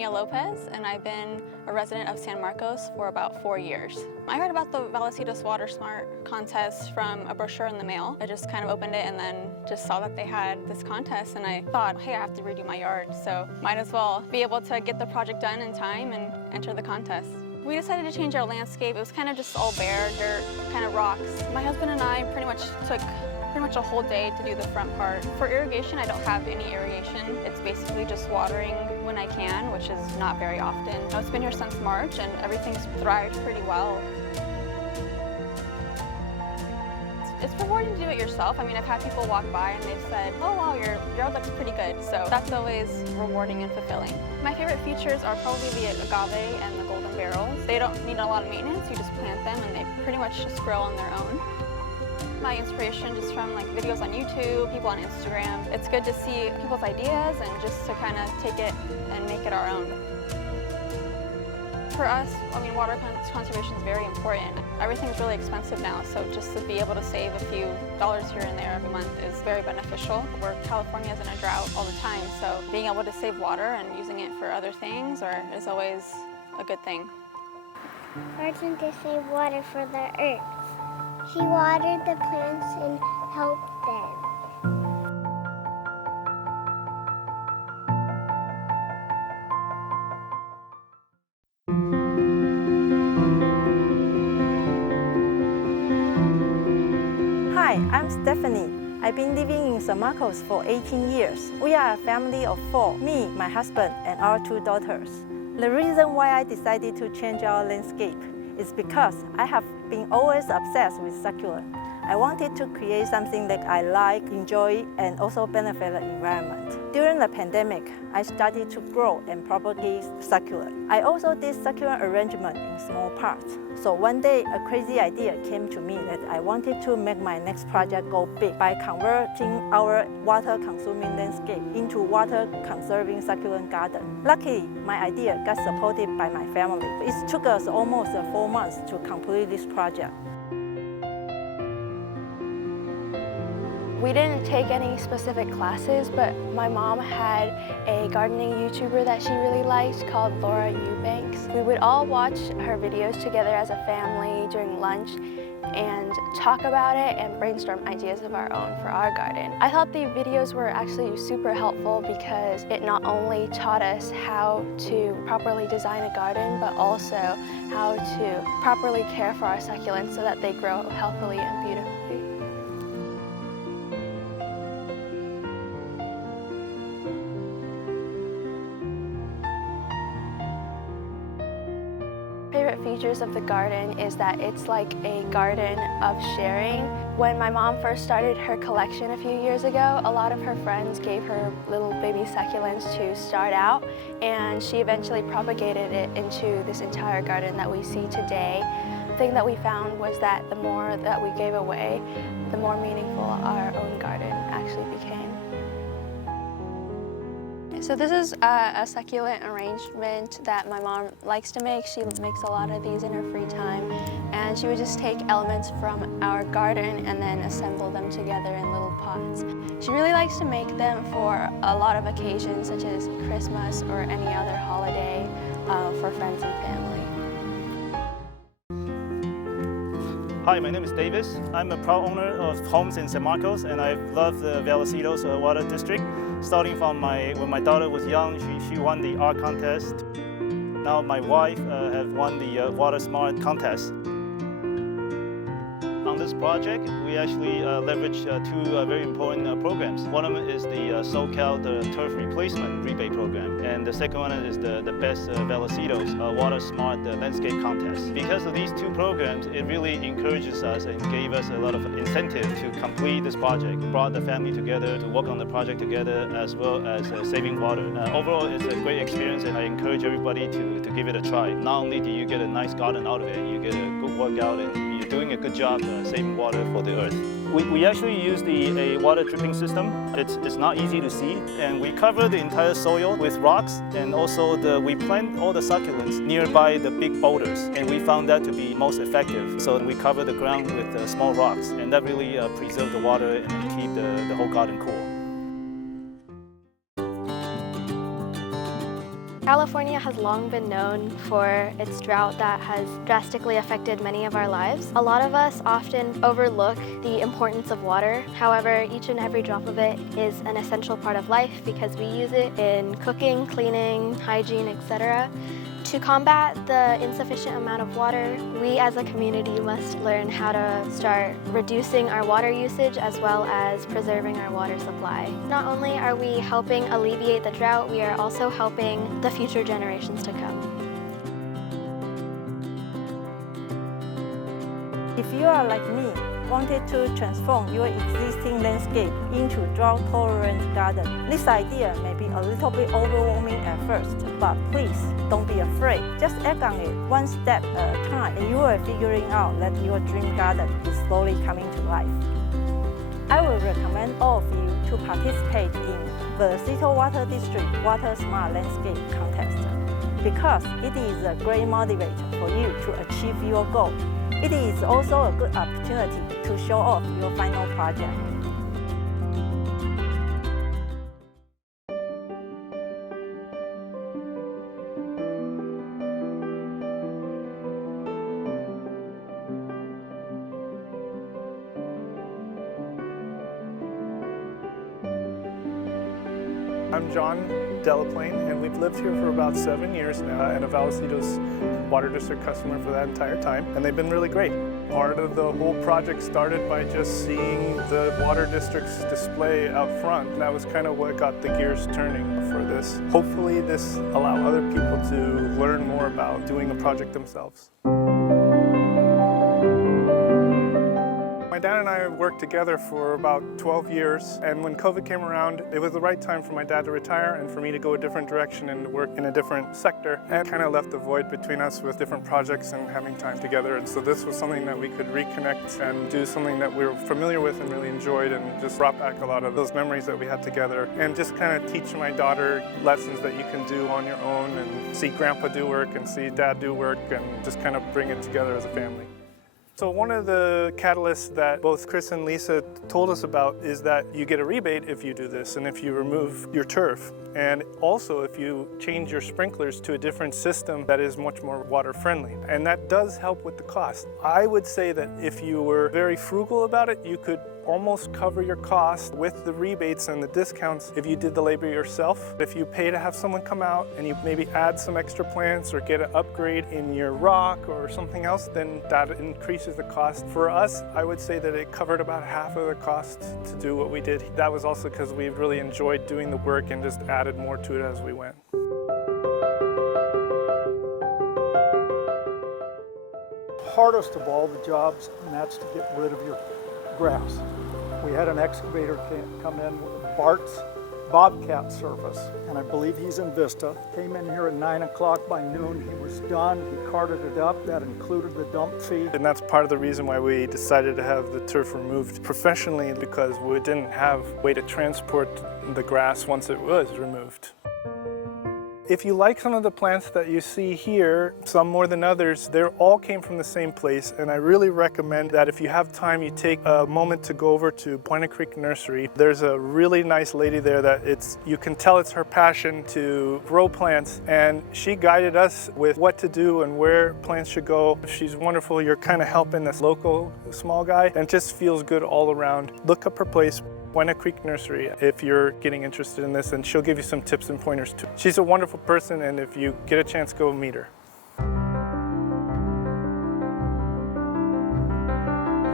Tanya Lopez, and I've been a resident of San Marcos for about 4 years. I heard about the Vallecitos Water Smart contest from a brochure in the mail. I just kind of opened it and then just saw that they had this contest, and I thought, hey, I have to redo my yard, so might as well be able to get the project done in time and enter the contest. We decided to change our landscape. It was kind of just all bare, dirt, kind of rocks. My husband and I pretty much took a whole day to do the front part. For irrigation, I don't have any irrigation. It's basically just watering when I can, which is not very often. I've been here since March and everything's thrived pretty well. It's rewarding to do it yourself. I mean, I've had people walk by and they've said, oh wow, your yard looks pretty good. So that's always rewarding and fulfilling. My favorite features are probably the agave and the golden barrels. They don't need a lot of maintenance. You just plant them and they pretty much just grow on their own. My inspiration just from like videos on YouTube, people on Instagram. It's good to see people's ideas and just to kind of take it and make it our own. For us, I mean, water conservation is very important. Everything's really expensive now, so just to be able to save a few dollars here and there every month is very beneficial. Where California is in a drought all the time, so being able to save water and using it for other things is always a good thing. Urgent to save water for the earth. She watered the plants and helped them. Hi, I'm Stephanie. I've been living in San Marcos for 18 years. We are a family of 4, me, my husband, and our 2 daughters. The reason why I decided to change our landscape is because I have been always obsessed with succulent. I wanted to create something that I like, enjoy, and also benefit the environment. During the pandemic, I started to grow and propagate succulent. I also did succulent arrangement in small parts. So one day, a crazy idea came to me that I wanted to make my next project go big by converting our water-consuming landscape into water-conserving succulent garden. Luckily, my idea got supported by my family. It took us almost 4 months to complete this project. We didn't take any specific classes, but my mom had a gardening YouTuber that she really liked called Laura Eubanks. We would all watch her videos together as a family during lunch and talk about it and brainstorm ideas of our own for our garden. I thought the videos were actually super helpful because it not only taught us how to properly design a garden, but also how to properly care for our succulents so that they grow healthily and beautifully. Favorite features of the garden is that it's like a garden of sharing. When my mom first started her collection a few years ago, a lot of her friends gave her little baby succulents to start out, and she eventually propagated it into this entire garden that we see today. The thing that we found was that the more that we gave away, the more meaningful our own garden actually became. So this is a succulent arrangement that my mom likes to make. She makes a lot of these in her free time, and she would just take elements from our garden and then assemble them together in little pots. She really likes to make them for a lot of occasions, such as Christmas or any other holiday for friends and family. Hi, my name is Davis. I'm a proud owner of homes in San Marcos, and I love the Vallecitos Water District. Starting from when my daughter was young, she won the art contest. Now my wife has won the Water Smart contest. On this project, we actually leverage 2 very important programs. One of them is the SoCal turf replacement rebate program, and the second one is the Best Vallecitos Water Smart landscape contest. Because of these 2 programs, it really encourages us and gave us a lot of incentive to complete this project. Brought the family together to work on the project together, as well as saving water. Overall, it's a great experience, and I encourage everybody to give it a try. Not only do you get a nice garden out of it, you get a good workout, and you're doing a good job saving water for the earth. We actually use a water dripping system. It's not easy to see, and we cover the entire soil with rocks, and also we plant all the succulents nearby the big boulders, and we found that to be most effective. So we cover the ground with small rocks, and that really preserves the water and keep the whole garden cool. California has long been known for its drought that has drastically affected many of our lives. A lot of us often overlook the importance of water. However, each and every drop of it is an essential part of life because we use it in cooking, cleaning, hygiene, etc. To combat the insufficient amount of water, we as a community must learn how to start reducing our water usage as well as preserving our water supply. Not only are we helping alleviate the drought, we are also helping the future generations to come. If you are like me, wanted to transform your existing landscape into drought-tolerant garden, this idea may be a little bit overwhelming at first, but please don't be afraid. Just act on it one step at a time, and you are figuring out that your dream garden is slowly coming to life. I would recommend all of you to participate in Vallecitos Water District Water Smart Landscape Contest because it is a great motivator for you to achieve your goal. It is also a good opportunity to show off your final project. I'm John Delaplane, and we've lived here for about 7 years now, and a Vallecitos Water District customer for that entire time, and they've been really great. Part of the whole project started by just seeing the Water District's display out front. That was kind of what got the gears turning for this. Hopefully this allows other people to learn more about doing a project themselves. My dad and I worked together for about 12 years, and when COVID came around, it was the right time for my dad to retire and for me to go a different direction and to work in a different sector. And it kind of left the void between us with different projects and having time together. And so this was something that we could reconnect and do something that we were familiar with and really enjoyed, and just brought back a lot of those memories that we had together. And just kind of teach my daughter lessons that you can do on your own and see Grandpa do work and see Dad do work and just kind of bring it together as a family. So one of the catalysts that both Chris and Lisa told us about is that you get a rebate if you do this and if you remove your turf. And also if you change your sprinklers to a different system that is much more water friendly. And that does help with the cost. I would say that if you were very frugal about it, you could almost cover your cost with the rebates and the discounts if you did the labor yourself. If you pay to have someone come out and you maybe add some extra plants or get an upgrade in your rock or something else, then that increases the cost. For us, I would say that it covered about half of the cost to do what we did. That was also because we really enjoyed doing the work and just added more to it as we went. Hardest of all the jobs, and that's to get rid of your grass. We had an excavator come in with Bart's Bobcat surface, and I believe he's in Vista. Came in here at 9 o'clock. By noon he was done. He carted it up. That included the dump fee. And that's part of the reason why we decided to have the turf removed professionally, because we didn't have a way to transport the grass once it was removed. If you like some of the plants that you see here, some more than others, they all came from the same place, and I really recommend that if you have time, you take a moment to go over to Buena Creek Nursery. There's a really nice lady there that you can tell it's her passion to grow plants, and she guided us with what to do and where plants should go. She's wonderful. You're kind of helping this local small guy, and it just feels good all around. Look up her place, Buena Creek Nursery, if you're getting interested in this, and she'll give you some tips and pointers too. She's a wonderful person, and if you get a chance, go meet her.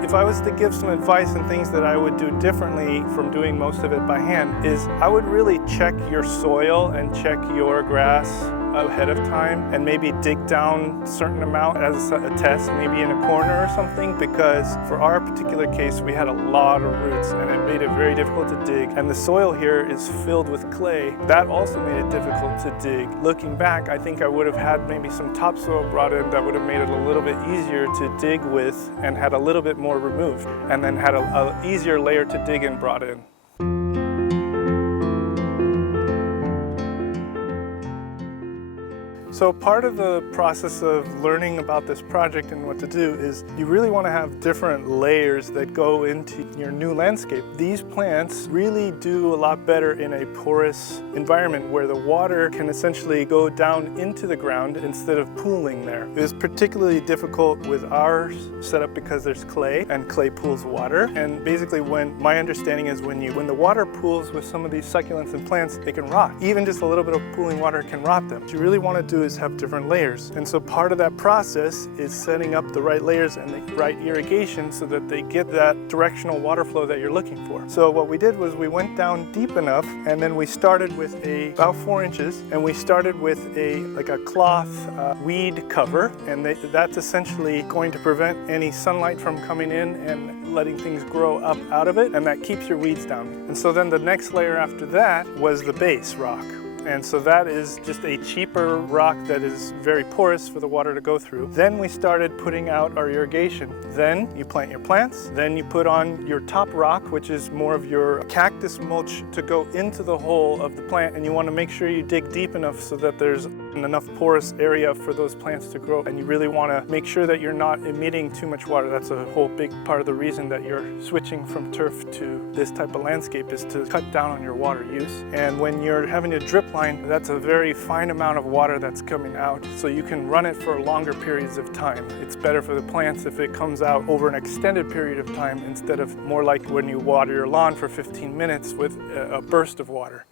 If I was to give some advice and things that I would do differently from doing most of it by hand, is I would really check your soil and check your grass ahead of time, and maybe dig down a certain amount as a test, maybe in a corner or something, because for our particular case we had a lot of roots and it made it very difficult to dig, and the soil here is filled with clay. That also made it difficult to dig. Looking back, I think I would have had maybe some topsoil brought in that would have made it a little bit easier to dig with and had a little bit more removed, and then had an easier layer to dig and brought in. So part of the process of learning about this project and what to do is you really want to have different layers that go into your new landscape. These plants really do a lot better in a porous environment where the water can essentially go down into the ground instead of pooling there. It was particularly difficult with our setup because there's clay and clay pools water. And basically my understanding is when the water pools with some of these succulents and plants, they can rot. Even just a little bit of pooling water can rot them. What you really want to do is have different layers. And so part of that process is setting up the right layers and the right irrigation so that they get that directional water flow that you're looking for. So what we did was we went down deep enough, and then we started with about 4 inches, and we started with like a cloth weed cover, and that's essentially going to prevent any sunlight from coming in and letting things grow up out of it, and that keeps your weeds down. And so then the next layer after that was the base rock. And so that is just a cheaper rock that is very porous for the water to go through. Then we started putting out our irrigation. Then you plant your plants. Then you put on your top rock, which is more of your cactus mulch to go into the hole of the plant. And you want to make sure you dig deep enough so that there's enough porous area for those plants to grow. And you really want to make sure that you're not emitting too much water. That's a whole big part of the reason that you're switching from turf to this type of landscape, is to cut down on your water use. And when you're having a drip line, that's a very fine amount of water that's coming out, so you can run it for longer periods of time. It's better for the plants if it comes out over an extended period of time instead of more like when you water your lawn for 15 minutes with a burst of water.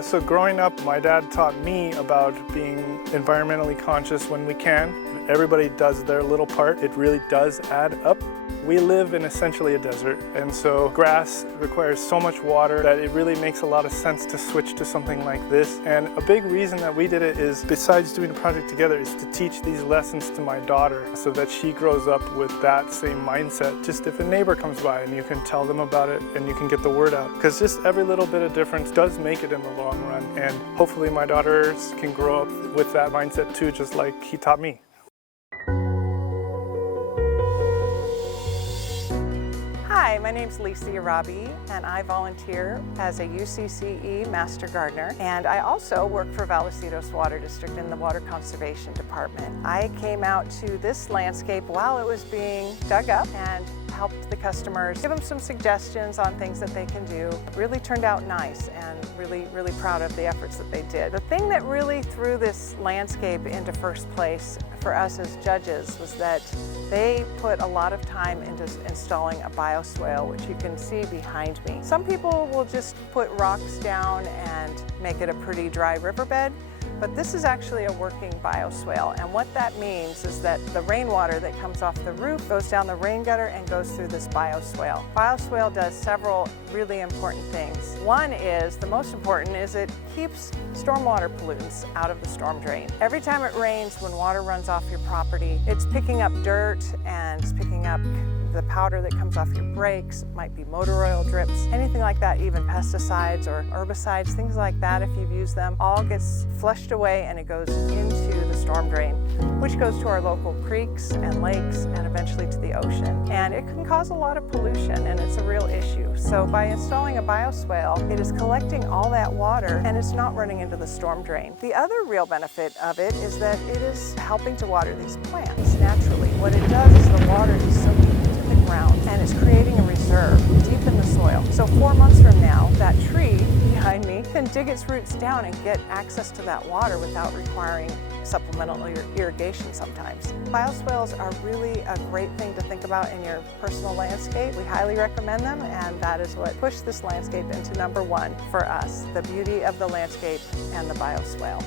So growing up, my dad taught me about being environmentally conscious when we can. Everybody does their little part. It really does add up. We live in essentially a desert, and so grass requires so much water that it really makes a lot of sense to switch to something like this. And a big reason that we did it is, besides doing the project together, is to teach these lessons to my daughter so that she grows up with that same mindset. Just if a neighbor comes by and you can tell them about it and you can get the word out. Because just every little bit of difference does make it in the long run. And hopefully my daughters can grow up with that mindset too, just like he taught me. Hi, my name's Lisa Arabi, and I volunteer as a UCCE Master Gardener, and I also work for Vallecitos Water District in the Water Conservation Department. I came out to this landscape while it was being dug up and helped the customers, give them some suggestions on things that they can do. It really turned out nice, and really proud of the efforts that they did. The thing that really threw this landscape into first place for us as judges was that they put a lot of time into installing a bioswale, which you can see behind me. Some people will just put rocks down and make it a pretty dry riverbed, but this is actually a working bioswale, and what that means is that the rainwater that comes off the roof goes down the rain gutter and goes through this bioswale. Bioswale does several really important things. One is, the most important, is it keeps stormwater pollutants out of the storm drain. Every time it rains, when water runs off your property, it's picking up dirt and it's picking up the powder that comes off your brakes. It might be motor oil drips, anything like that, even pesticides or herbicides, things like that, if you've used them, all gets flushed away and it goes into the storm drain, which goes to our local creeks and lakes and eventually to the ocean. And it can cause a lot of pollution, and it's a real issue. So by installing a bioswale, it is collecting all that water and it's not running into the storm drain. The other real benefit of it is that it is helping to water these plants naturally. What it does is the water is soaking into the ground and it's creating a reserve deep in the soil. So 4 months from now, that tree behind me can dig its roots down and get access to that water without requiring supplemental irrigation sometimes. Bioswales are really a great thing to think about in your personal landscape. We highly recommend them, and that is what pushed this landscape into #1 for us, the beauty of the landscape and the bioswale.